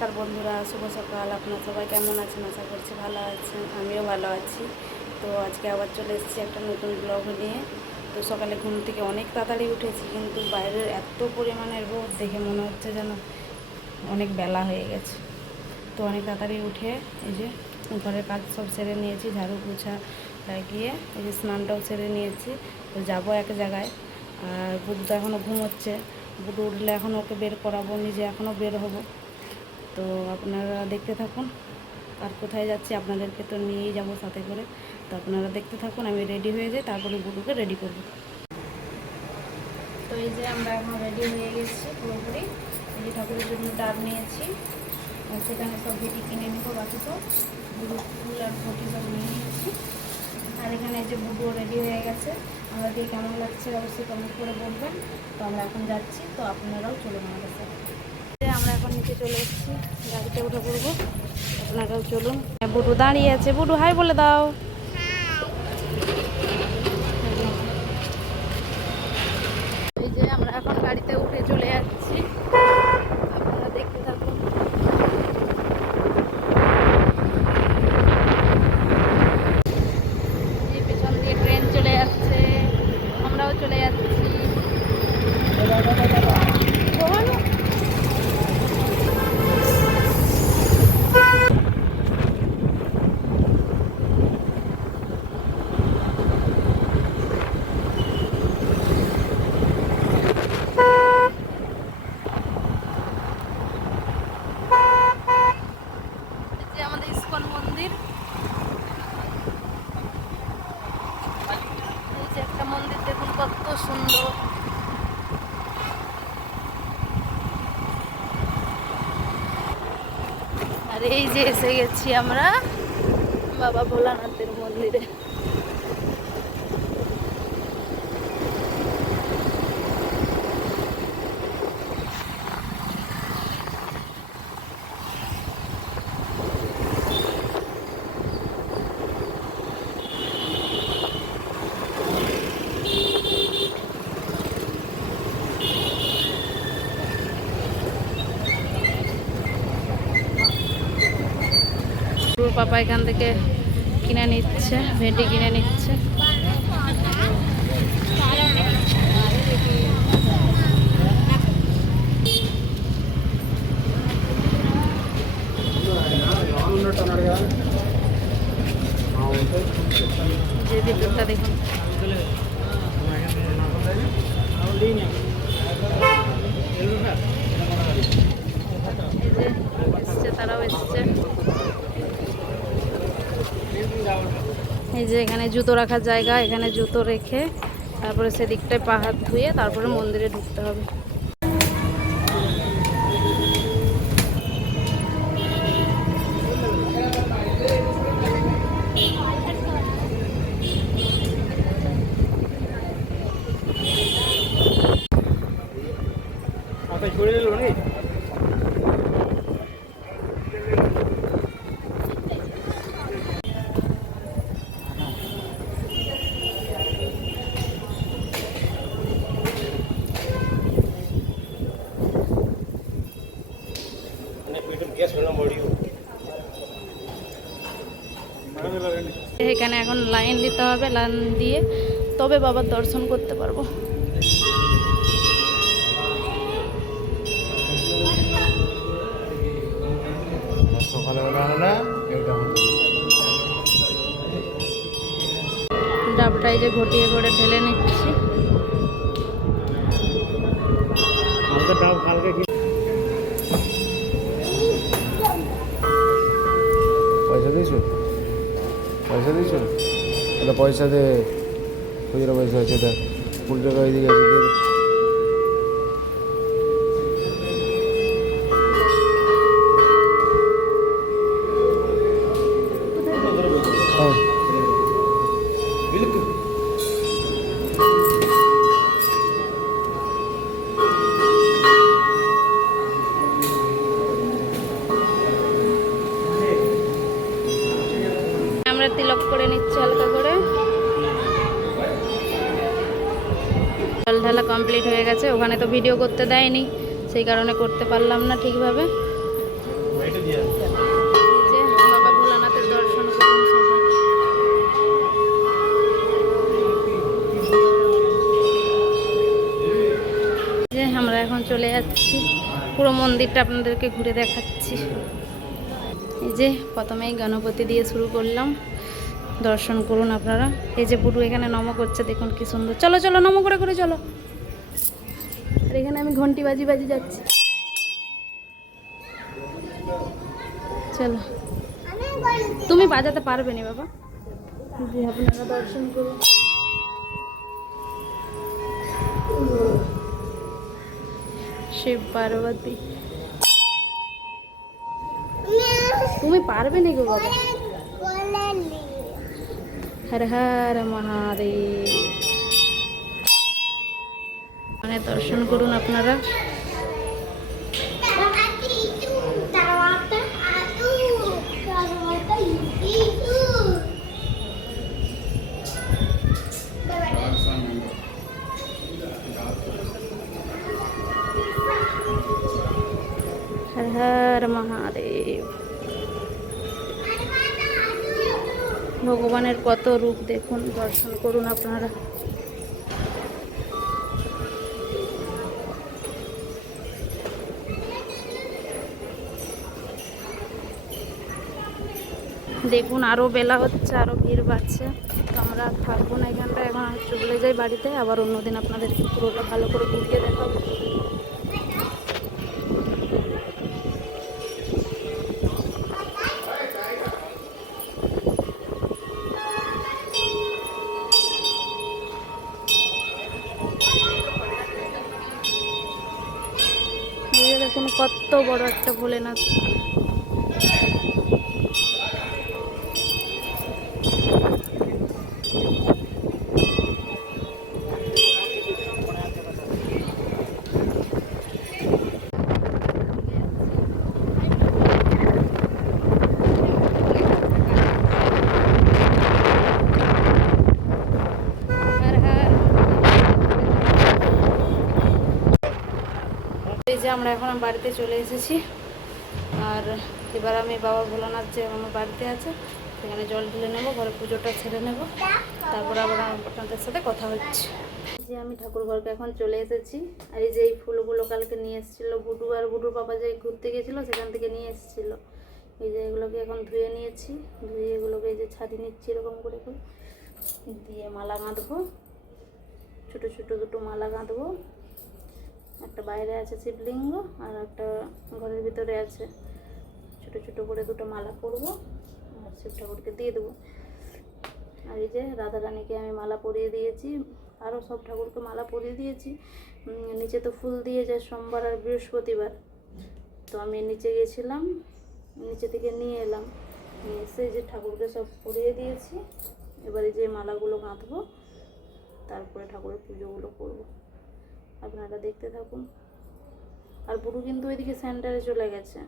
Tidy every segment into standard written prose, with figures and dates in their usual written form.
নমস্কার বন্ধুরা, শুভ সকাল। আপনারা সবাই কেমন আছেন? আশা করছি ভালো আছেন, আমিও ভালো আছি। তো আজকে আবার চলে এসেছি একটা নতুন ব্লগ নিয়ে। তো সকালে ঘুম থেকে অনেক তাড়াতাড়ি উঠেছি, কিন্তু বাইরের এত পরিমাণের রোদ দেখে মনে হচ্ছে যেন অনেক বেলা হয়ে গেছে। তো অনেক তাড়াতাড়ি উঠে এই যে ঘরের কাজ সব সেরে নিয়েছি, ঝাড়ু পোছা লাগিয়ে এই যে স্নানটাও সেরে নিয়েছি। তো যাবো এক জায়গায়। আর বুধ তো এখনও ঘুমোচ্ছে, বুধ উঠলে এখন ওকে বের করাবো, নিজে এখনও বের হব। তো আপনারা দেখতে থাকুন, আর কোথায় যাচ্ছি আপনাদেরকে তো নিয়েই যাবো সাথে করে। তো আপনারা দেখতে থাকুন, আমি রেডি হয়ে যাই, তারপরে বুধুকে রেডি করব। তো এই যে আমরা এখন রেডি হয়ে গেছি পুরোপুরি। এই যে ঠাকুরের জন্য ডাব নিয়েছি, আর সেখানে সব ভেটি কিনে নেব, বাকি তো বুধু ফুল আর ভটি সব নিয়ে নিয়েছি। আর এখানে এই যে বুধুও রেডি হয়ে গেছে। আমাদের কেমন লাগছে অবশ্যই কমেন্ট করে বলবেন। তো আমরা এখন যাচ্ছি, তো আপনারাও চলুন আমাদের সাথে। আমরা এখন নিচে চলে এসেছি, গাড়িতে উঠে পড়বো, আপনারাও চলুন। বুডু দাঁড়িয়ে আছে, বুডু হাই বলে দাও। এই যে আমরা এখন গাড়িতে উঠে চলে যাচ্ছি, আপনারা দেখতে থাকুন। এই পেছন দিয়ে ট্রেন চলে যাচ্ছে, আমরাও চলে যাচ্ছি। আমাদের ইস্কন মন্দির, এই যে একটা মন্দির দেখুন কত সুন্দর। আর এই যে এসে গেছি আমরা বাবা ভোলানাথের মন্দিরে। পাপা এখান থেকে কিনে নিচ্ছে, ভেন্ডি কিনে নিচ্ছে। যে ভিতরটা দেখুন, এসছে, তারাও এসছে। এই যে এখানে জুতো রাখার জায়গা, এখানে জুতো রেখে তারপরে সেদিকটায় পা হাত ধুয়ে তারপরে মন্দিরে ঢুকতে হবে। এখানে এখন লাইন দিতে হবে, লাইন দিয়ে তবে বাবার দর্শন করতে পারবো। ডাবটা এই যে ঘটিয়ে করে ঢেলে নিচ্ছি। পয়সা দিয়েছো? পয়সা দিয়েছো? তাহলে পয়সা দে, খুচরা পয়সা আছে, দেখ ফুল টাকা ওইদিকে আছে, দিয়ে দে। আমরা তিলক করে নিচ্ছি হালকা করে। জল ঢালা কমপ্লিট হয়ে গেছে। ওখানে তো ভিডিও করতে দেয়নি, সেই কারণে করতে পারলাম না ঠিকভাবে। চলে যাচ্ছি, পুরো মন্দিরটা আপনাদেরকে ঘুরে দেখাচ্ছি। এই যে প্রথমেই গণপতি দিয়ে শুরু করলাম, দর্শন করুন আপনারা। এই যে বুড়ু এখানে নম করছে, দেখুন কি সুন্দর। চলো চলো নম করে করে চলো। আর এখানে আমি ঘন্টি বাজি বাজি যাচ্ছি। চলো, তুমি বাজাতে পারবে না বাবা। যে আপনারা দর্শন করুন। শিব পার্বতী, তুমি পারবে না গো বাবা। হর হর মহাদেব। মানে দর্শন করুন আপনারা। হর হর মহাদেব। ভগবানের কত রূপ দেখুন, দর্শন করুন আপনারা। দেখুন আরও বেলা হচ্ছে, আরও ভিড় বাড়ছে। তো আমরা থাকবো না এখানটা, এখন চলে যাই বাড়িতে। আবার অন্যদিন আপনাদেরকে পুরোটা ভালো করে ঘুরিয়ে দেখাবো। দেখুন কত বড় একটা ভোলেনাথ। এই যে আমরা এখন বাড়িতে চলে এসেছি, আর এবার আমি বাবা ভোলানাথ যে আমার বাড়িতে আছে সেখানে জল ঢেলে নেবো, ঘরে পুজোটা ছেড়ে নেব, তারপর আবার আপনাদের সাথে কথা হচ্ছে। যে আমি ঠাকুর ঘরকে এখন চলে এসেছি। আর এই যে এই ফুলগুলো কালকে নিয়ে এসেছিলো বুডু, আর বুডুর বাবা যে ঘুরতে গেছিলো সেখান থেকে নিয়ে এসেছিলো। এই যে এগুলোকে এখন ধুয়ে নিয়েছি, ধুয়ে এগুলোকে এই যে ছাড়িয়ে নিচ্ছি এরকম করে দিয়ে মালা গাঁথবো। ছোটো ছোটো দুটো মালা গাঁথবো, একটা বাইরে আছে শিবলিঙ্গ আর একটা ঘরের ভিতরে আছে। ছোটো ছোটো করে দুটো মালা করব আর শিব ঠাকুরকে দিয়ে দেবো। আর এই যে রাধা রানীকে আমি মালা পরিয়ে দিয়েছি, আরও সব ঠাকুরকে মালা পরিয়ে দিয়েছি। নিচে তো ফুল দিয়ে যায় সোমবার আর বৃহস্পতিবার, তো আমি নিচে গেছিলাম, নিচে থেকে নিয়ে এলাম, নিয়ে এসে যে ঠাকুরকে সব পরিয়ে দিয়েছি। এবারে যে মালাগুলো গাঁথবো, তারপরে ঠাকুরের পুজোগুলো করব। আপনারা দেখতে থাকুন। আর বুড়ু কিন্তু ওইদিকে সেন্টারে চলে গেছে,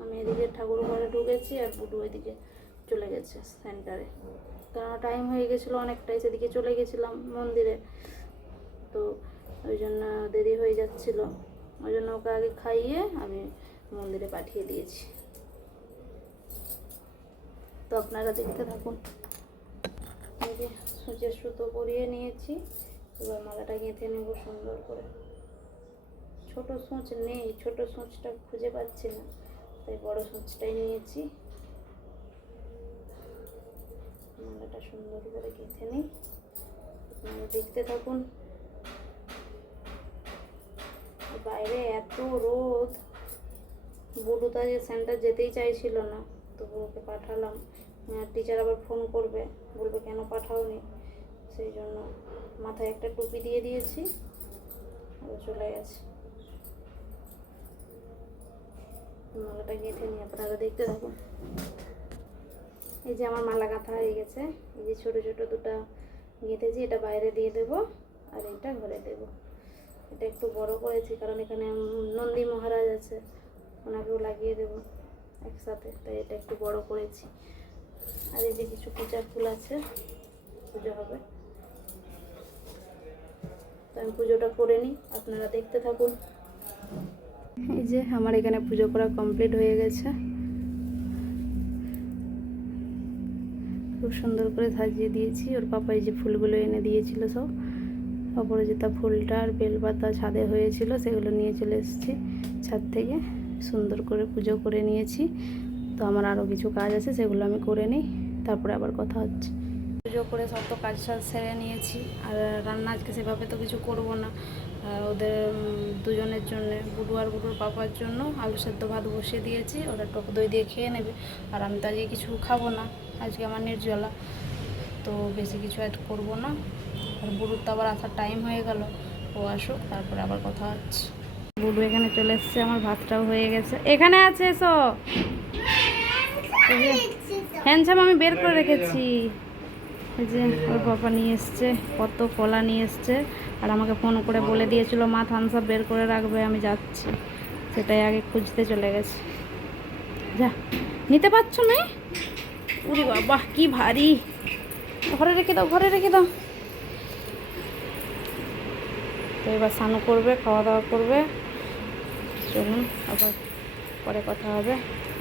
আমি এদিকে ঠাকুর ঘরে ঢুকেছি আর বুড়ু ওইদিকে চলে গেছে সেন্টারে, কারণ টাইম হয়ে গেছিলো অনেকটাই, সেদিকে চলে গেছিলাম মন্দিরে, তো ওই জন্য দেরি হয়ে যাচ্ছিল। ওই জন্য ওকে আগে খাইয়ে আমি মন্দিরে পাঠিয়ে দিয়েছি। তো আপনারা দেখতে থাকুন। এই যে সূচের সুতো পরিয়ে নিয়েছি, এবার মালাটা গেঁথে নেব সুন্দর করে। ছোট সূচ নেই, ছোট সূচটা খুঁজে পাচ্ছি না, তাই বড় সূচটাই নিয়েছি। মালাটা সুন্দর করে গেঁথে নিই, আপনারা দেখতে থাকুন। বাইরে এত রোদ, বুড়ুটা যে সেন্টার যেতেই চাইছিল না, তো বুড়োকে পাঠালাম। টিচার আবার ফোন করবে, বলবে কেন পাঠাওনি, সেই জন্য মাথায় একটা টুপি দিয়ে দিয়েছি, আবার চলে গেছে। মালাটা গেঁথে নিয়ে আপনারা দেখতে থাকুন। এই যে আমার মালা গাঁথা হয়ে গেছে, এই যে ছোটো ছোটো দুটো গেঁথেছি, এটা বাইরে দিয়ে দেব আর এটা ঘরে দেব। এটা একটু বড় করেছি কারণ এখানে নন্দী মহারাজ আছে, ওনাকেও লাগিয়ে দেব একসাথে, তাই এটা একটু বড় করেছি। আর এই যে কিছু পূজার ফুল আছে, পুজো হবে, তো আমি পুজোটা করে নিই, আপনারা দেখতে থাকুন। এই যে আমার এখানে পুজো করা কমপ্লিট হয়ে গেছে, খুব সুন্দর করে সাজিয়ে দিয়েছি। ওর পাপা এই যে ফুলগুলো এনে দিয়েছিল সব, অপরাজিতা ফুলটা আর বেলপাতা ছাদে হয়েছিল, সেগুলো নিয়ে চলে এসেছি ছাদ থেকে। সুন্দর করে পুজো করে নিয়েছি। তো আমার আরও কিছু কাজ আছে, সেগুলো আমি করে নিই, তারপরে আবার কথা হচ্ছে। পুজো করে সব তো কাজ সাজ সেরে নিয়েছি। আর রান্না আজকে সেভাবে তো কিছু করব না। ওদের দুজনের জন্য, বুডু আর বুডুর পাপার জন্য আলু সেদ্ধ ভাত বসিয়ে দিয়েছি, ওরা টক দই দিয়ে খেয়ে নেবে। আর আমি তো আজকে কিছু খাবো না, আজকে আমার নির্জলা, তো বেশি কিছু অ্যাড করবো না। আর বুডুর তো আবার আসার টাইম হয়ে গেল, ও আসুক তারপরে আবার কথা হচ্ছে। বুডু এখানে চলে এসছে, আমার ভাতটাও হয়ে গেছে, এখানে আছে। এসো, হ্যান্ডসাম আমি বের করে রেখেছি। এই যে ওর বাবা নিয়ে এসছে, কত কলা নিয়ে এসছে। আর আমাকে ফোন করে বলে দিয়েছিল মা থামস আপ বের করে রাখবে, আমি যাচ্ছি। সেটাই আগে খুঁজতে চলে গেছে। যা, নিতে পারছো না? উরি বাবা কি ভারী, ঘরে রেখে দাও, ঘরে রেখে দাও। তো এবার স্নান করবে, খাওয়া দাওয়া করবে। চলুন আবার পরে কথা হবে।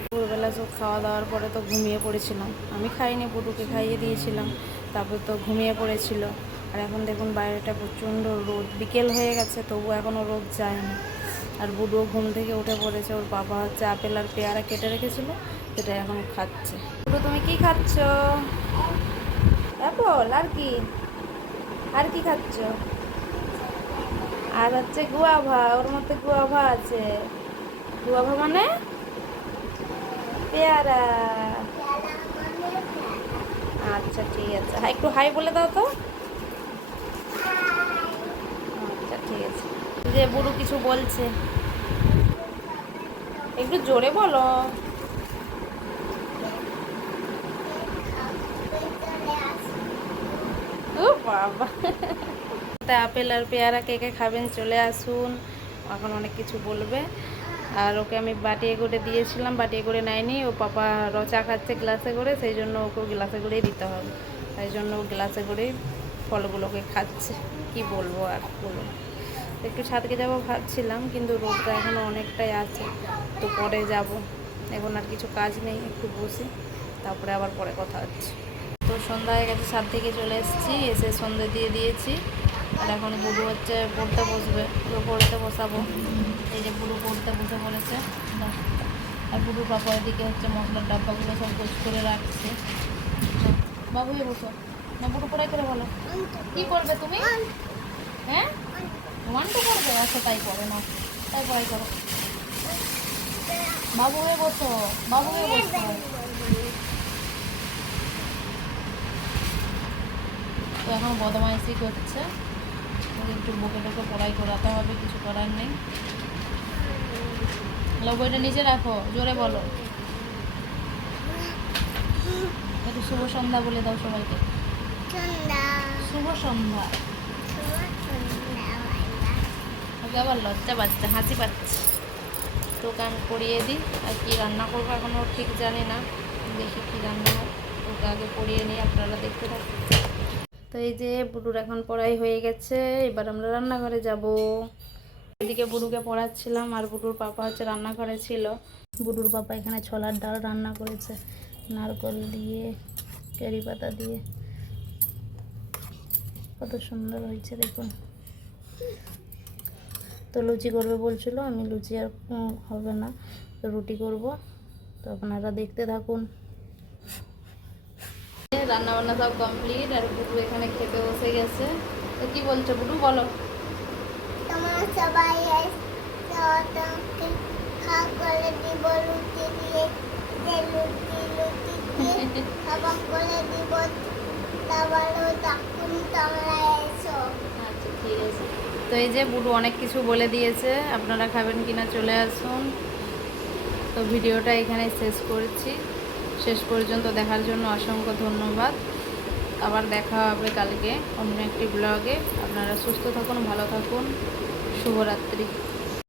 দুপুরবেলা সব খাওয়া দাওয়ার পরে তো ঘুমিয়ে পড়েছিলাম। আমি খাইনি, বুডুকে খাইয়ে দিয়েছিলাম, তারপর তো ঘুমিয়ে পড়েছিল। আর এখন দেখুন বাইরেটা প্রচণ্ড রোদ, বিকেল হয়ে গেছে তবু এখনও রোদ যায়নি। আর বুডুও ঘুম থেকে উঠে পড়েছে, ওর বাবা হচ্ছে আপেল আর পেয়ারা কেটে রেখেছিল, সেটা এখন খাচ্ছে। বুডু তুমি কি খাচ্ছ? অ্যাপল আর কি? আর কি খাচ্ছ? আর হচ্ছে গুয়াভা, ওর মধ্যে গুয়াভা আছে। গুয়াভা মানে পেয়ারা। আচ্ছা ঠিক আছে, একটু হাই বলে দাও তো। আচ্ছা ঠিক আছে। যে বুড়ো কিছু বলছে, একটু জোরে বলো। ও বাবা, তা আপেল আর পেয়ারা কে কে খাবেন চলে আসুন, এখন অনেক কিছু বলবে। আর ওকে আমি বাটিয়ে করে দিয়েছিলাম, বাটিয়ে করে নেয়নি, ও পাপা রচা খাচ্ছে গ্লাসে করে, সেই জন্য ওকে গ্লাসে করেই দিতে হবে। তাই জন্য ও গ্লাসে করেই ফলগুলোকে খাচ্ছে। কি বলবো আর বলুন। একটু ছাদকে যাবো ভাবছিলাম, কিন্তু রোদটা এখনও অনেকটাই আছে, তো পরে যাব। এখন আর কিছু কাজ নেই, একটু বসি, তারপরে আবার পরে কথা হচ্ছে। তো সন্ধ্যা হয়ে গেছে, ছাদ থেকে চলে এসেছি, এসে সন্ধ্যে দিয়ে দিয়েছি। আর এখন বুড়ু হচ্ছে পড়তে বসবে, তো পড়তে বসাবো। এই যে বুড়ু পড়তে বসে পড়েছে। আর বুড়ুর পাপা এদিকে হচ্ছে মশলার ডাব্বাগুলো সব গোছ করে রাখছে। বাবু হয়ে বসো না, বুড়ু পড়াই করে বলো কি করবে তুমি? হ্যাঁ, 1 2 করবে? আচ্ছা তাই করো না, তাই পড়াই করো। বাবু হয়ে বসো, বাবু হয়ে বসো। তো এখন বদমাইশি করছে, একটু বকে টকে পড়াই করাতে হবে, কিছু করার নেই। বইটা নিচে রাখো, জোরে বলো। একটু শুভ সন্ধ্যা বলে দাও সবাইকে। শুভ সন্ধ্যা। ওকে আবার লজ্জা পাচ্ছে, হাসি পাচ্ছে। তো আমি পড়িয়ে দিই। আর কি রান্না করবো এখনও ঠিক জানি না, দেখি কি রান্না হয়। ওকে আগে পড়িয়ে নিই, আপনারা দেখতে থাকুন। তো এই যে বুড়ুর এখন পড়াই হয়ে গেছে, এবার আমরা রান্নাঘরে যাব। এদিকে বুড়ুকে পড়াচ্ছিলাম, আর বুড়ুর পাপা হচ্ছে রান্নাঘরে ছিল। বুড়ুর পাপা এখানে ছোলার ডাল রান্না করেছে, নারকেল দিয়ে, কারি পাতা দিয়ে, কত সুন্দর হয়েছে দেখুন। তো লুচি করবে বলছিল, আমি লুচি আর হবে না, তো রুটি করব। তো আপনারা দেখতে থাকুন। রান্না বান্না সব কমপ্লিট, আর বুড়ু এখানে খেতে বসে গেছে। তো কি বলছো বুড়ু, বলো। তোমার সবাই করে দিব লুচি দিয়ে, লুচি দিয়ে খাবার করে দিব, তারপরে তখন তোমরা এসো। আচ্ছা ঠিক আছে। তো এই যে বুড়ু অনেক কিছু বলে দিয়েছে, আপনারা খাবেন কিনা চলে আসুন। তো ভিডিওটা এখানে শেষ করছি। শেষ পর্যন্ত দেখার জন্য অসংখ্য ধন্যবাদ। আবার দেখা হবে কালকে অন্য একটি ব্লগে। আপনারা সুস্থ থাকুন, ভালো থাকুন, শুভরাত্রি।